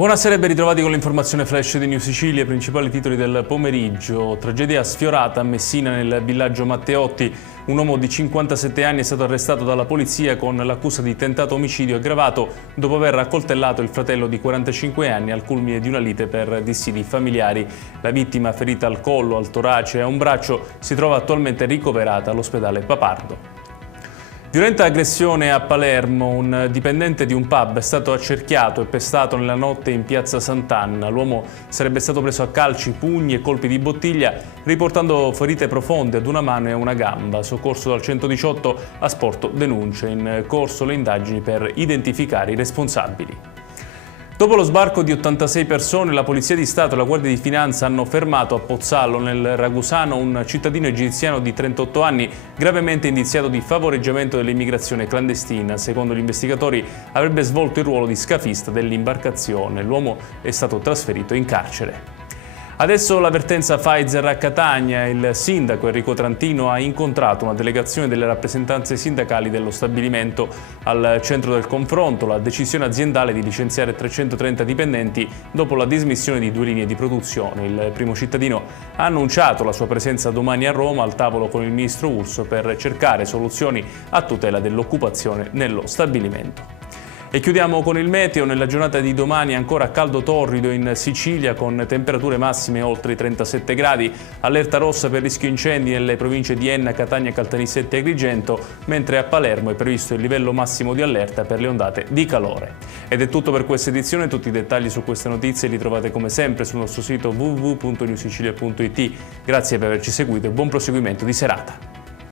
Buonasera e ben ritrovati con l'informazione flash di New Sicilia, i principali titoli del pomeriggio. Tragedia sfiorata a Messina nel villaggio Matteotti. Un uomo di 57 anni è stato arrestato dalla polizia con l'accusa di tentato omicidio aggravato dopo aver accoltellato il fratello di 45 anni al culmine di una lite per dissidi familiari. La vittima, ferita al collo, al torace e a un braccio, si trova attualmente ricoverata all'ospedale Papardo. Violenta aggressione a Palermo, un dipendente di un pub è stato accerchiato e pestato nella notte in piazza Sant'Anna. L'uomo sarebbe stato preso a calci, pugni e colpi di bottiglia, riportando ferite profonde ad una mano e a una gamba. Soccorso dal 118 ha sporto denunce. In corso le indagini per identificare i responsabili. Dopo lo sbarco di 86 persone, la Polizia di Stato e la Guardia di Finanza hanno fermato a Pozzallo, nel Ragusano, un cittadino egiziano di 38 anni gravemente indiziato di favoreggiamento dell'immigrazione clandestina. Secondo gli investigatori avrebbe svolto il ruolo di scafista dell'imbarcazione. L'uomo è stato trasferito in carcere. Adesso l'avvertenza Pfizer a Catania. Il sindaco Enrico Trantino ha incontrato una delegazione delle rappresentanze sindacali dello stabilimento. Al centro del confronto la decisione aziendale di licenziare 330 dipendenti dopo la dismissione di 2 linee di produzione. Il primo cittadino ha annunciato la sua presenza domani a Roma al tavolo con il ministro Urso per cercare soluzioni a tutela dell'occupazione nello stabilimento. E chiudiamo con il meteo. Nella giornata di domani ancora caldo torrido in Sicilia con temperature massime oltre i 37 gradi, allerta rossa per rischio incendi nelle province di Enna, Catania, Caltanissette e Agrigento, mentre a Palermo è previsto il livello massimo di allerta per le ondate di calore. Ed è tutto per questa edizione, tutti i dettagli su queste notizie li trovate come sempre sul nostro sito www.newsicilia.it. Grazie per averci seguito e buon proseguimento di serata.